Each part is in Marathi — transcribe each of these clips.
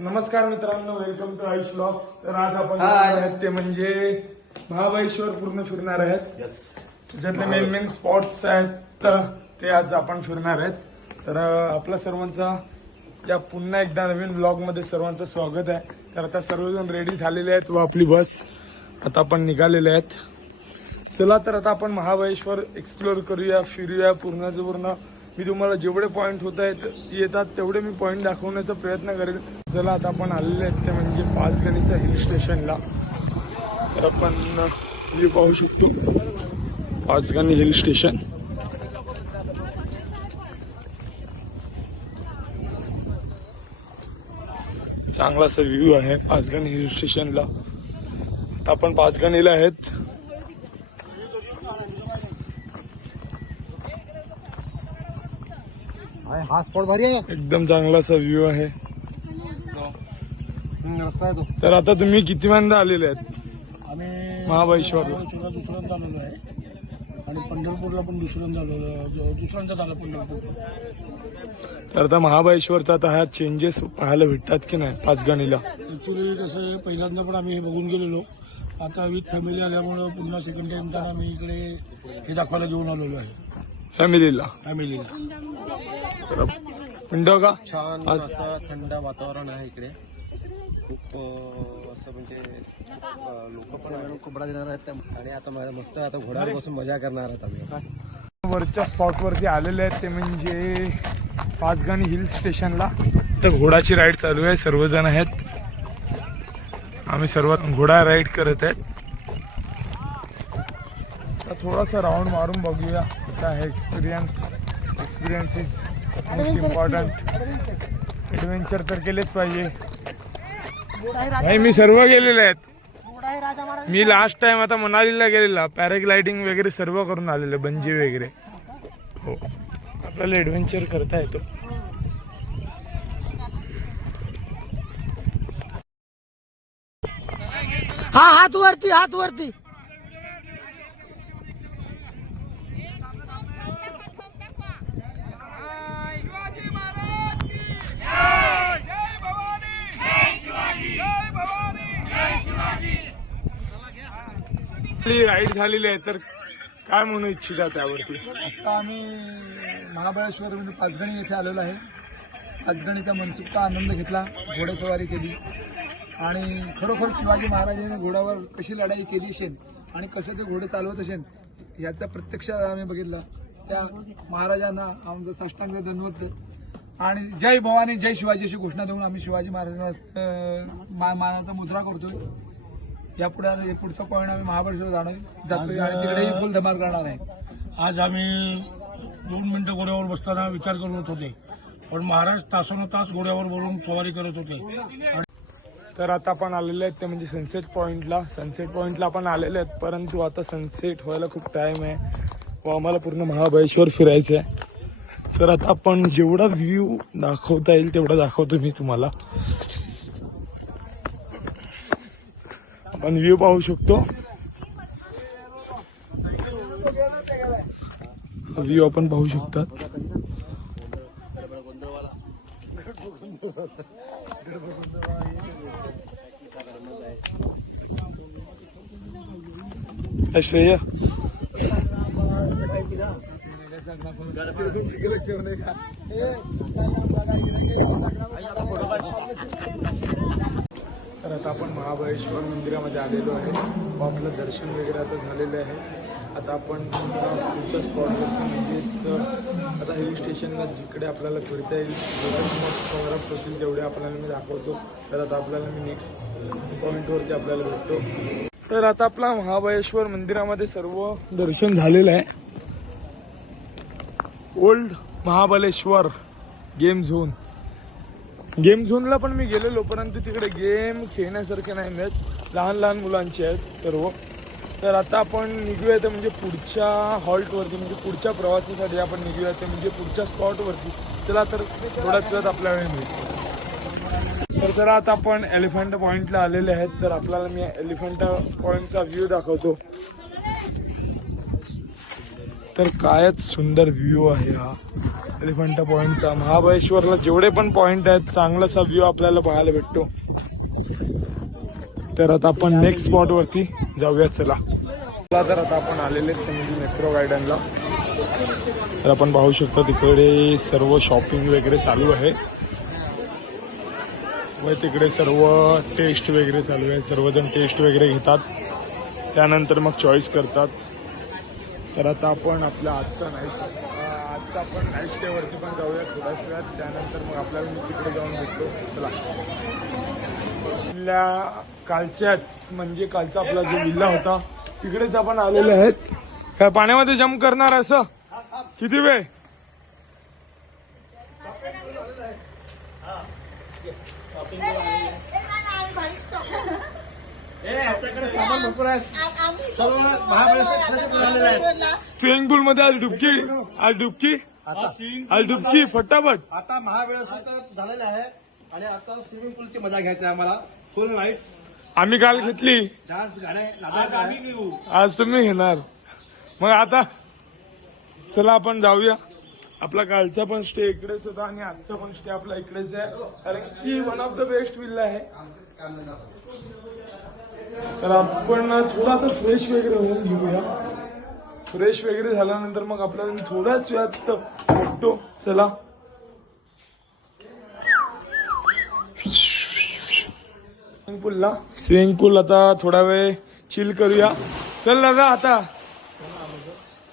नमस्कार मित्रांनो वेलकम टू आयुष ब्लॉग्स तर आज आपण Hi. जाणार आहेत ते म्हणजे महाबळेश्वर पूर्ण फिरणार आहेत. त्याच्यातले मेन मेन स्पॉट्स आहेत तर ते आज आपण फिरणार आहेत. तर अं, आपल्या सर्वांचा या पुन्हा एकदा नवीन ब्लॉगमध्ये सर्वांचं स्वागत आहे. तर आता सर्वजण रेडी झालेले आहेत व आपली बस आता आपण निघालेले आहेत. चला तर आता आपण महाबळेश्वर एक्सप्लोर करूया फिरूया पूर्णचं पूर्ण मी तुम्हाला जेवढे पॉईंट होत आहेत येतात तेवढे मी पॉईंट दाखवण्याचा प्रयत्न करेल. चला आता आपण आलेले आहेत ते म्हणजे पाचगणीच्या हिल स्टेशनला तर आपण व्ह्यू पाहू शकतो. पाचगणी हिल स्टेशन चांगलासा व्ह्यू आहे पाचगणी हिल स्टेशनला आता आपण पाचगणीला आहेत. हा स्पॉट भारी आहे एकदम चांगलासा व्ह्यू आहे. हम्म, रस्ता आहे तो. तर आता तुम्ही किती मानदा आलेले आहेत? आम्ही महाबळेश्वरला. महाबळेश्वरला दुसऱ्यांदा आलेलो आहे. आणि पंढरपूरला पण दुसऱ्यांदा आलेलो आहे. दुसऱ्यांदा झालं पंढरपूर. तर आता महाबळेश्वरचा आता हा चेंजेस पाहायला भेटतात की नाही पाचगणीला? ऍक्च्युली कसं आहे पहिल्यांदा पण आम्ही हे बघून गेलेलो. आता विथ फॅमिली आल्यामुळं पुन्हा सेकंड टाइम तर आम्ही इकडे हे दाखवायला घेऊन आलेलो आहे. फॅमिलीला फॅमिलीला विंडो का? छान आज- असं थंड वातावरण आहे इकडे. खूप अं, असं म्हणजे लोक पण कोबडा देणार आहेत. त्या- आणि आता म- मस्त आता घोड्यावर बसून मजा करणार आहात आम्ही. वरच्या स्पॉट वरती आलेले आहेत ते म्हणजे पाचगणी हिल स्टेशनला. तर घोडाची राईड चालू आहे सर्वजण आहेत. आम्ही सर्व घोडा राईड करत आहेत. तर थोडासा राऊंड मारून बघूया. कसा आहे experience experience is most important adventure तर केलेच पाहिजे. नाही मी सर्व गेलेले आहेत. मी लास्ट टाइम आता मनालीला गेलेला. पॅराग्लायडिंग वगैरे सर्व करून आलेलं बंजी वगैरे. हो. आपल्याला ॲडव्हेंचर करता येतो. हा हात वरती हात वरती. राईड झालेली आहे तर काय म्हणू इच्छिता त्यावरती? आता आम्ही महाबळेश्वर म्हणजे पाचगणी येथे आलेलो आहे. पाचगणीचा मनसुखता आनंद घेतला घोडेसवारी केली. आणि खरोखर शिवाजी महाराजांनी घोड्यावर कशी लढाई केली असेल आणि कसं ते घोडे चालवत असेल याचा प्रत्यक्ष आम्ही बघितला. त्या महाराजांना आमचं साष्टांग धन्यवाद आणि जय भवानी जय शिवाजी अशी घोषणा देऊन आम्ही शिवाजी महाराजांना मा- मानाचा मुद्रा करतोय. यापुढे पुढचा पॉईंट आम्ही महाबळेश्वर जाणोय जातोय आणि तिकडेही फुल धमाल करणार आहे. आज आम्ही दोन मिनिटं घोड्यावर बसताना विचार करत होते. पण महाराज तासोन तास घोड्यावर बोलून सवारी करत होते. तर आता आपण आलेले आहेत ते म्हणजे सनसेट पॉईंटला सनसेट पॉईंटला आपण आलेले आहेत परंतु आता सनसेट व्हायला खूप टाइम आहे. व आम्हाला पूर्ण महाबळेश्वर फिरायचं आहे. तर आता आपण जेवढा व्ह्यू दाखवता येईल तेवढा दाखवतो मी तुम्हाला. आपण व्ह्यू पाहू शकतो. व्ह्यू आपण पाहू शकतात. काय श्रेय? तर आता आपण महाबळेश्वर मंदिरामध्ये आलेलो आहे. व आपलं दर्शन वगैरे आता झालेलं आहे. आता आपण पुढच्या स्पॉटवरती म्हणजेच आता हिल स्टेशनला जिकडे आपल्याला फिरता येईल जेवढे होतील तेवढे आपल्याला मी दाखवतो. तर आता आपल्याला मी नेक्स्ट पॉईंटवरती आपल्याला भेटतो. तर आता आपला महाबळेश्वर मंदिरामध्ये सर्व दर्शन झालेलं आहे. Old Mahabaleshwar game zone game झोनला पण मी गेलेलो परंतु तिकडे गेम खेळण्यासारखे नाही मिळत. लहान लहान मुलांचे आहेत सर्व. तर आता आपण निघूया ते म्हणजे पुढच्या हॉल्टवरती म्हणजे पुढच्या प्रवासासाठी आपण निघूया ते म्हणजे पुढच्या स्पॉटवरती चला तर थोड्याच वेळात आपल्या वेळ मिळतो तर चला आता आपण एलिफंट पॉईंटला आलेले आहेत. तर आपल्याला मी एलिफंट पॉईंटचा व्ह्यू दाखवतो. तर कायच सुंदर व्ह्यू आहे हा. एलिफंटा पॉइंटचा. महाबळेश्वरला जेवढे पण पॉइंट आहेत चांगलासा व्ह्यू आपल्याला पाहायला भेटतो. तर आता आपण नेक्स्ट स्पॉट वरती जाऊया चला. चला तर आता आपण आलेले मेट्रो म्हणजे गार्डनला तर आपण पाहू शकतो तिकडे सर्व शॉपिंग वगैरे चालू आहे. व तिकडे सर्व टेस्ट वगैरे चालू आहे. सर्वजण टेस्ट वगैरे घेतात. त्यानंतर मग चॉईस करतात. तर आता आपण आपल्या आजचा नाईट आजचा आपण नाईट पण जाऊया थोड्याच वेळात त्यानंतर मग आपल्याला मी तिकडे जाऊन भेटतो. चला. आपल्या कालच्याच म्हणजे कालचा आपला जो विल्ला होता तिकडेच आपण आलेले आहेत. काय पाण्यामध्ये जम्प करणार असं? किती वेळ? स्विमिंग पूल मध्ये आज डुबकी. आज डुबकी? आज डुबकी फटाफट. आता महाबळेश्वर झालेलं आहे आणि आता स्विमिंग पूलची मजा घ्यायची आहे आम्हाला. फुल नाईट आम्ही काल घेतली. आज तुम्ही घेणार. मग आता चला आपण जाऊया. आपला कालचा पण स्टे इकडेच होता आणि आजचा पण स्टे आपला इकडेच आहे. कारण की one of the best villa आहे. तर आपण थोडा आता फ्रेश वगैरे होऊन घेऊया. फ्रेश वगैरे झाल्यानंतर मग आपल्याला थोड्याच वेळात भेटतो. चला. स्विमिंग पूलला स्विमिंग पूल आता थोडा वेळ चिल करूया. चल दादा आता.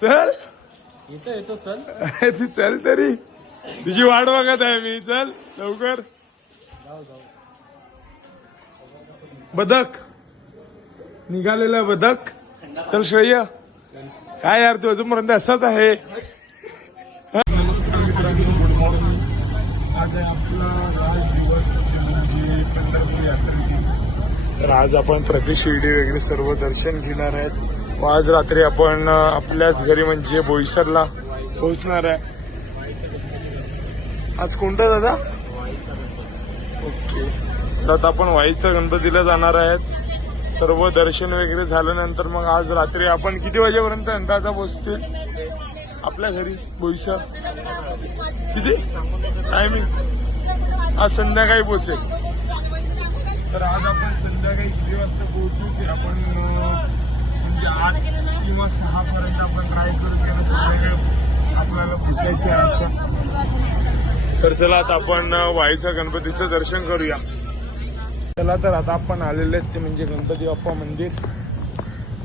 चल. येतो येतो चल. ती चल तरी. तुझी वाट बघत आहे मी. चल लवकर. बदक. निघालेला बदक. चल श्रेय. काय यार तू अजूनपर्यंत असंच आहे? नमस्कार मित्रांनो गुड मॉर्निंग आज आहे आपला लास्ट दिवस म्हणजे पंढरपूर यात्रेची तर आज आपण प्रति शिर्डी वगैरे सर्व दर्शन घेणार आहेत. व आज रात्री आपण आपल्याच घरी म्हणजे बोईसरला पोहोचणार आहे. आज कोणता दादा? ओके. तर आता आपण वाईचा गणपतीला जाणार आहेत. सर्व दर्शन वगैरे झाल्यानंतर मग आज रात्री आपण किती वाजेपर्यंत अंदाजा पोहोचतील आपल्या घरी बोईसर किती? टायमिंग आज संध्याकाळी पोहोचेल. तर आज आपण संध्याकाळी किती वाजता पोहोचू की आपण म्हणजे आठ किंवा सहा पर्यंत आपण ट्राय करू. आता संध्याकाळी आपल्याला पोचायचं आहे. तर चला आता आपण वाईचा गणपतीचं दर्शन करूया. चला तर आता आपण आलेले आहेत ते म्हणजे गणपती बाप्पा मंदिर.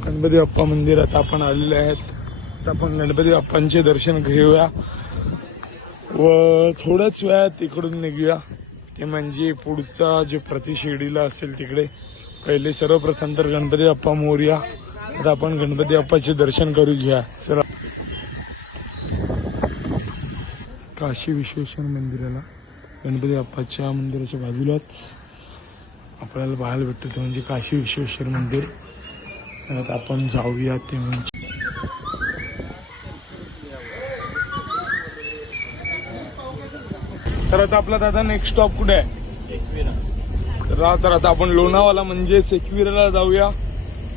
गणपती बाप्पा मंदिर आता आपण आलेले आहेत. तर आपण गणपती बाप्पांचे दर्शन घेऊया. व थोड्याच वेळात तिकडून निघूया. ते म्हणजे पुढचा जो प्रतिशिर्डीला असेल तिकडे. पहिले सर्वप्रथम तर गणपती बाप्पा मोर्या. आता आपण गणपती बाप्पाचे दर्शन करू घ्या. चला. काशी विश्वेश्वर मंदिराला गणपती बाप्पाच्या मंदिराच्या बाजूलाच. आपल्याला पाहायला भेटतं ते म्हणजे काशी विश्वेश्वर मंदिर. त्यात आपण जाऊया ते म्हणजे. तर आता आपला दादा नेक्स्ट स्टॉप कुठे आहे? तर आता आता आपण लोणावाला म्हणजे एकविराला जाऊया.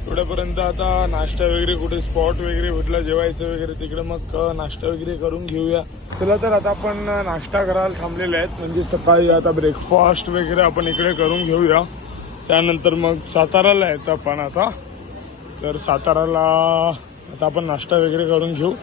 थोड्यापर्यंत आता नाश्ता वगैरे कुठे स्पॉट वगैरे भेटला जेवायचं वगैरे तिकडे मग नाश्ता वगैरे करून घेऊया. चला तर आता आपण नाश्ता करायला थांबलेले आहेत. म्हणजे सकाळी आता ब्रेकफास्ट वगैरे आपण इकडे करून घेऊया. त्यानंतर मग साताराला येतं आपण आता. तर साताराला आता आपण नाश्ता वगैरे करून घेऊ.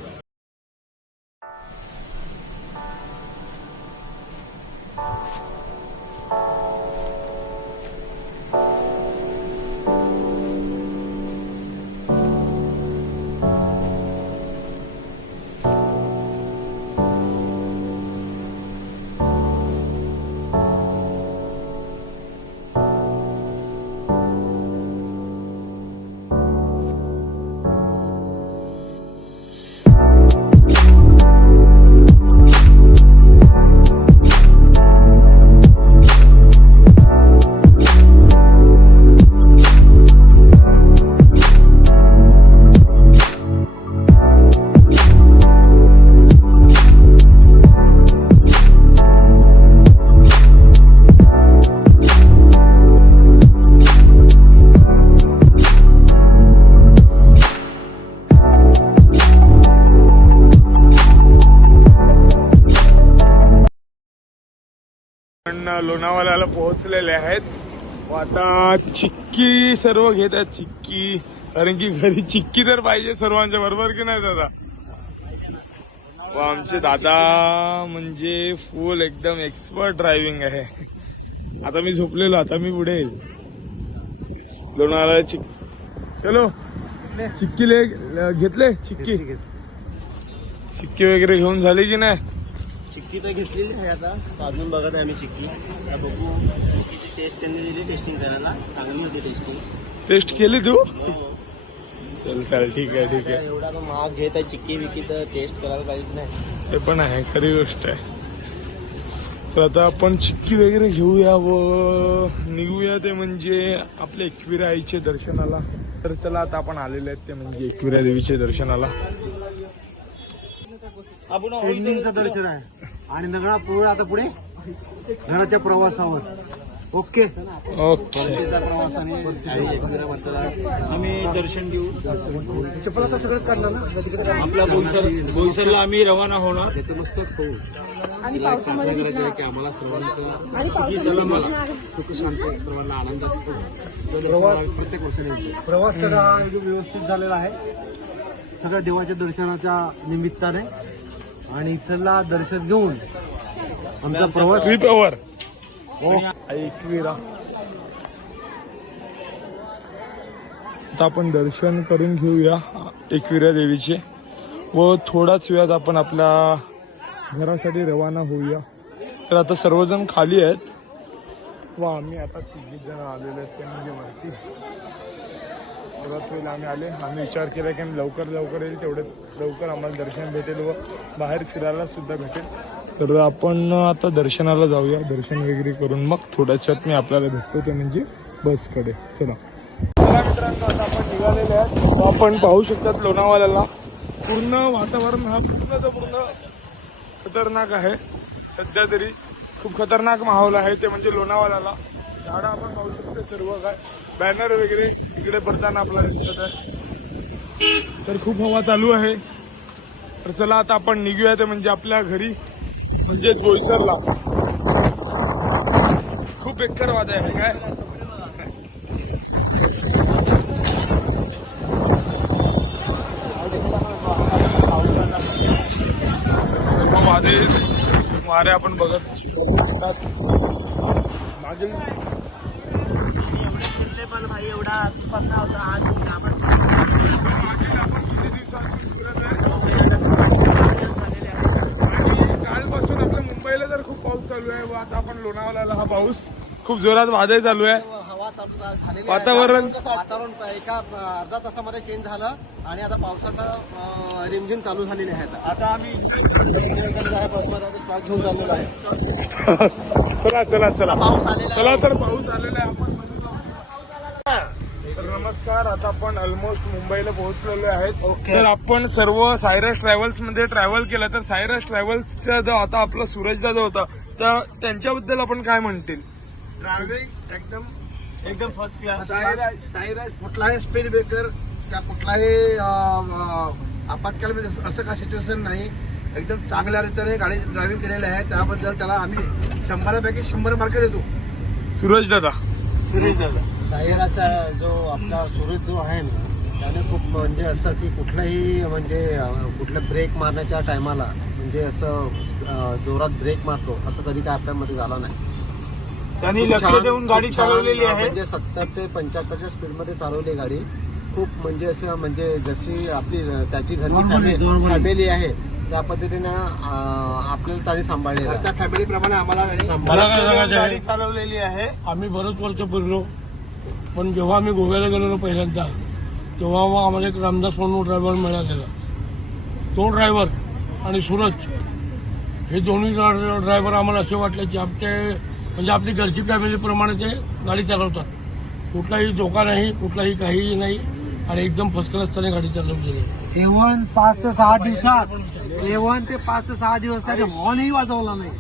लोणावाल्याला पोहोचलेले आहेत. आता चिक्की सर्व घेत आहेत चिक्की. कारण की घरी चिक्की तर पाहिजे सर्वांच्या बरोबर की नाही दादा? व आमचे दादा म्हणजे फुल एकदम एक्सपर्ट ड्रायव्हिंग आहे. आता मी झोपलेलो आता मी पुढे येईल. लोणावळा चिक चलो. चिक्की? ले घेतले. चिक्की चिक्की वगैरे घेऊन झाली की नाही? चिक्की तर घेतलेली आहे आता. अजून बघत आहे आम्ही चिक्की. आता बघू. चिक्कीची टेस्ट त्यांनी दिली टेस्टिंग करायला. चांगली होती टेस्टिंग टेस्ट केली तू? चल चल ठीक आहे ठीक आहे. एवढा पण महाग घेत आहे चिक्की विक्की तर टेस्ट करायला पाहिजे नाही. ते पण आहे खरी गोष्ट आहे. तर आता आपण चिक्की वगैरे घेऊया व निघूया ते म्हणजे आपल्या एकविरा आईचे दर्शनाला. तर चला आता आपण आलेले आहेत ते म्हणजे एकविरा देवीचे दर्शनाला. एंडिंगचं दर्शन आहे. आणि नगळा पुढे आता पुढे घराच्या प्रवासावर. ओके. ओके. प्रवासाने आम्ही दर्शन घेऊ. चप्पल आता सगळंच काढणार ना? आपल्या बोईसर बोईसरला आम्ही रवाना होणार. आणि पावसामध्ये घेतला आम्हाला सर्वांना आणि पावसामध्ये सुख शांत सर्वांना आनंद प्रवास प्रत्येक वर्षाने प्रवास सगळा एकदम व्यवस्थित झालेला आहे. सगळ्या देवाच्या दर्शनाच्या निमित्ताने. आणि इथला दर्शन घेऊन आमचा प्रवास ट्रिप ओव्हर एकविरा आता आपण दर्शन करून घेऊया एकविरा देवीचे. व थोड्याच वेळात आपण आपल्या घरासाठी रवाना होऊया. तर आता सर्वजण खाली आहेत. व आम्ही आता तिघी जण आलेले आहेत ते म्हणजे वरती सुरुवात होईल. आम्ही आले. आम्ही विचार केला की आम्ही लवकर लवकर येईल. तेवढे लवकर आम्हाला दर्शन भेटेल व बाहेर फिरायला सुद्धा भेटेल. तर आपण आता दर्शनाला जाऊया. दर्शन वगैरे करून मग थोड्याशात मी आपल्याला भेटतो ते म्हणजे बसकडे. चला. मित्रांनो आता आपण निघालेले आहेत. आपण पाहू शकतात लोणावाल्याला पूर्ण वातावरण हा पूर्णचा पूर्ण खतरनाक आहे. सध्या तरी खूप खतरनाक माहोल आहे. ते म्हणजे लोणावाल्याला झाडं आपण पाहू शकतो सर्व काय. बॅनर वगैरे इकडे पडताना आपल्याला दिसत आहे. तर खूप हवा चालू आहे. तर चला आता आपण निघूया ते म्हणजे आपल्या घरी म्हणजेच बोईसरला. खूप बेकार वाद आहे काय? वादे वारे आपण बघत मागील मागील पण भाई एवढा पत्ता होता आज कालपासून आपल्या मुंबईला तर खूप पाऊस चालू आहे व आता आपण लोणावळ्याला हा पाऊस. खूप जोरात वादळ चालू आहे. हवा चालू झालेली. वातावरण- वातावरण एका अर्धा तासामध्ये चेंज झालं आणि आता पावसाचं रिमझिम चालू झालेली आहे आता. आम्ही घेऊन चाललेलो आहे चला चला चला. पाऊस आलेला चला तर पाऊस आलेला आहे. आपण नमस्कार आता आपण ऑलमोस्ट मुंबईला पोहोचलेलो आहेत. ओके. तर आपण सर्व सायरस ट्रॅव्हल्समध्ये ट्रॅव्हल केलं तर सायरस ट्रॅव्हल्सचा जो आता आपला सूरज दादा होता तर त्यांच्याबद्दल आपण काय म्हणतील? ड्रायव्हिंग एकदम एकदम फर्स्ट क्लास कुठलाही स्पीड ब्रेकर का कुठलाही आपत्कालीन असं असं का सिच्युएशन नाही? एकदम चांगल्या रीतीने गाडी ड्रायव्हिंग केलेली आहे. त्याबद्दल त्याला आम्ही शंभरापैकी शंभर मार्क देतो. सूरज दादा. सुरेश दादा सायराचा जो आपला सुरेश जो आहे ना त्याने खूप म्हणजे असं की कुठलाही म्हणजे कुठल्या ब्रेक मारण्याच्या टायमाला म्हणजे असं जोरात ब्रेक मारतो असं कधी काय आपल्यामध्ये झालं नाही. त्यांनी लक्ष देऊन गाडी चालवलेली आहे. म्हणजे सत्तर ते पंच्याहत्तरच्या स्पीडमध्ये चालवली गाडी. खूप म्हणजे असं म्हणजे जशी आपली त्याची घरची फॅमिली आहे त्या पद्धतीनं आपल्याला त्यांनी सांभाळले फॅमिली प्रमाणे आम्हाला मला काय गाडी आहे? चालवलेली आहे. आम्ही बरेच वर्ष फिरलो. पण जेव्हा आम्ही गोव्याला गेलेलो पहिल्यांदा तेव्हा मग आम्हाला एक रामदास म्हणून ड्रायव्हर मिळालेला. तो ड्रायव्हर आणि सूरज हे दोन्ही ड्रायव्हर आम्हाला असे वाटले की आमचे म्हणजे आपली घरची फॅमिलीप्रमाणे ते गाडी चालवतात. कुठलाही धोका नाही कुठलाही काहीही नाही. आणि एकदम फर्स्ट क्लास त्याने गाडी चालवलेली आहे एवन पाच ते सहा दिवसात. एवन ते पाच ते सहा दिवस त्याने हॉर्नही वाजवला नाही.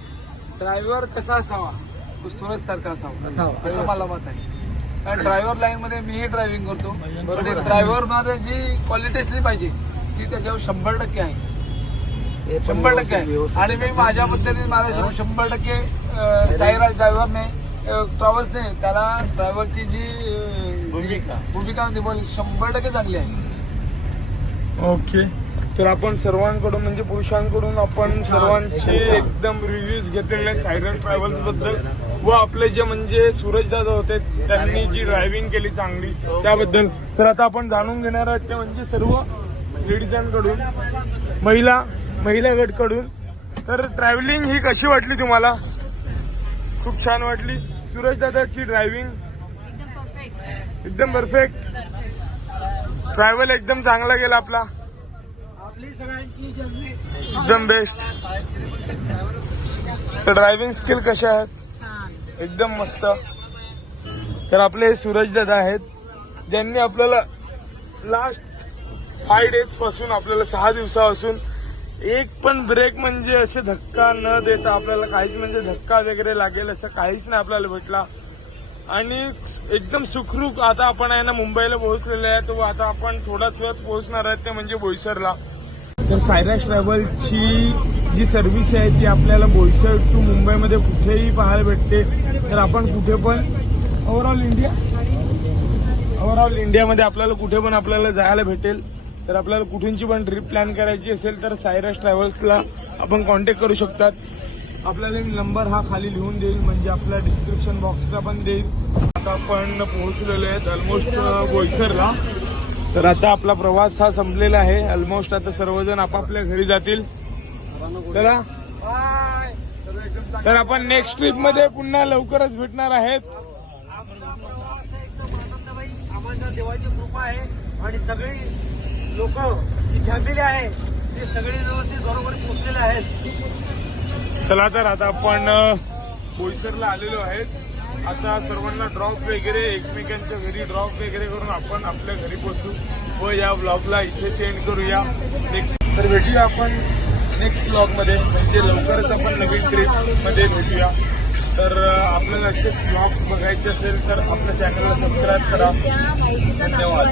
ड्रायव्हर कसा असावा? तो सूरज सारखा असावा. असावा. असं मला मत आहे. कारण ड्रायव्हर लाईन मध्ये मीही ड्रायव्हिंग करतो. ड्रायव्हरमध्ये जी क्वालिटी असली पाहिजे ती त्याच्यावर शंभर टक्के आहे. शंभर टक्के आहे. आणि मी माझ्या पद्धतीने माझ्या शंभर टक्के साईराज ड्रायव्हरने ट्रॅव्हल्सने त्याला ड्रायव्हरची जी भूमिका. भूमिका निभावली शंभर टक्के चांगली आहे. ओके. तर आपण सर्वांकडून म्हणजे पुरुषांकडून आपण सर्वांचे एकदम रिव्ह्यूज घेतलेले आहेत सायरन ट्रॅव्हल्सबद्दल. व आपले जे म्हणजे सूरज दादा होते त्यांनी जी ड्रायव्हिंग केली चांगली त्याबद्दल. तर आता आपण जाणून घेणार आहोत ते म्हणजे सर्व लेडीजांकडून महिला महिला गटकडून. तर ट्रॅव्हलिंग ही कशी वाटली तुम्हाला? खूप छान वाटली. सूरज दादाची ड्रायव्हिंग एकदम परफेक्ट ट्रॅव्हल एकदम चांगला गेला आपला. एकदम बेस्ट तर ड्रायव्हिंग स्किल कशा आहेत? एकदम मस्त. तर आपले सूरज दादा आहेत. ज्यांनी आपल्याला लास्ट फाय डेजपासून आपल्याला सहा दिवसापासून एक पण ब्रेक म्हणजे असे धक्का न देता आपल्याला काहीच म्हणजे धक्का वगैरे लागेल असं काहीच नाही आपल्याला भेटला. आणि एकदम सुखरूप आता आपण आहे ना मुंबईला पोहोचलेले आहे. तो आता आपण थोड्याच वेळात पोहोचणार आहेत ते म्हणजे बोईसरला. तर सायराज ट्रॅव्हलची जी सर्व्हिस आहे ती आपल्याला बोईसर टू मुंबईमध्ये कुठेही पाहायला भेटते. तर आपण कुठे पण ओव्हरऑल इंडिया ओव्हरऑल इंडियामध्ये आपल्याला कुठे पण आपल्याला जायला भेटेल. तर आपल्याला कुठूनची पण ट्रिप प्लॅन करायची असेल तर सायरस ट्रॅव्हल्सला आपण कॉन्टॅक्ट करू शकतात. आपल्याला नंबर हा खाली लिहून देईल म्हणजे आपल्या डिस्क्रिप्शन बॉक्सला पण देईल. आता आपण पोहोचलेलो आहेत ऑलमोस्ट बोईसरला. तर आता आपला प्रवास हा संपलेला आहे. ऑलमोस्ट आता सर्वजण आपापल्या घरी जातील. चला. तर आपण नेक्स्ट ट्रिपमध्ये पुन्हा लवकरच भेटणार आहेत. देवाची कृपा आहे. आणि सगळी लोक जी फॅमिली आहे ते सगळे व्यवस्थित बरोबर पोचलेले आहेत. चला तर आता आपण बोईसरला आलेलो आहेत. आता सर्वांना ड्रॉप वगैरे एकमेकांच्या घरी ड्रॉप वगैरे करून आपण आपल्या घरी पोहोचू व या ब्लॉगला इथे सेंड करूया. नेक्स्ट तर भेटूया आपण नेक्स्ट ब्लॉगमध्ये म्हणजे लवकरच आपण नवीन ट्रिपमध्ये भेटूया. तर आपल्याला असेच ब्लॉग्स बघायचे असेल तर आपल्या चॅनलला सबस्क्राईब करा. धन्यवाद.